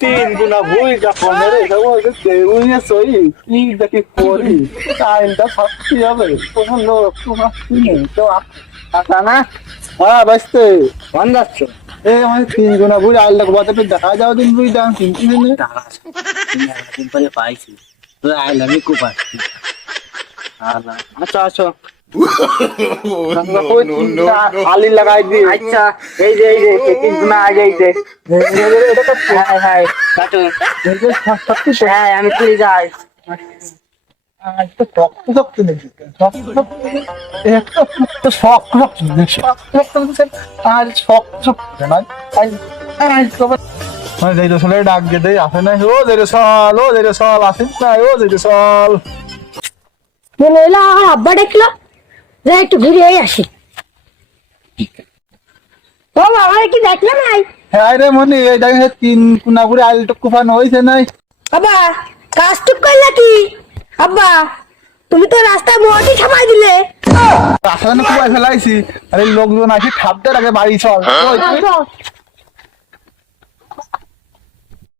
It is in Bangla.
তিন গুণা ভুই যখন রে দেউনিয়া সই কি দেখি করি টাইমটা থাকতে হবে কোনো লোক তোমার কিনে তো আসা না। হ্যাঁ বাঁচতে ভান যাচ্ছ আমার তিন গুণা ভুই আলটা বাতাতে দেখা যাও দিন বুঝ দাম তিন দিনে দিন পরে পাইছি তো আইলাম খুব পাচ্ছি। আচ্ছা আচ্ছা আলি লাগাই দি। আচ্ছা এই যে তিন গুণা আগে এই যে হ্যাঁ হ্যাঁ কাটো হ্যাঁ আমি তুই যাই শক্ত শক্ত নাকি শক্ত শক্ত একটা শক্ত শক্ত আর শক্ত শক্ত নয় যাই চলে ডাক দিয়ে দেয় আসে না ও যাই চল আসিস না ও যাই চল মনে হলো আমার আব্বা ডাকলো যে একটু ঘুরে আসি। ও বাবা কি দেখলে নাই? হ্যাঁ রে মনে এই দেখে তিন কুনা করে আলটা কুপানো হয়েছে নাই আব্বা কাজ টুক করলে কি? আব্বা তুমি তো রাস্তায় মোটি ছাপাই দিলে। রাস্তা কুপায় ফেলাইছি আরে লোকজন আসি খাপতে আগে বাড়ি চল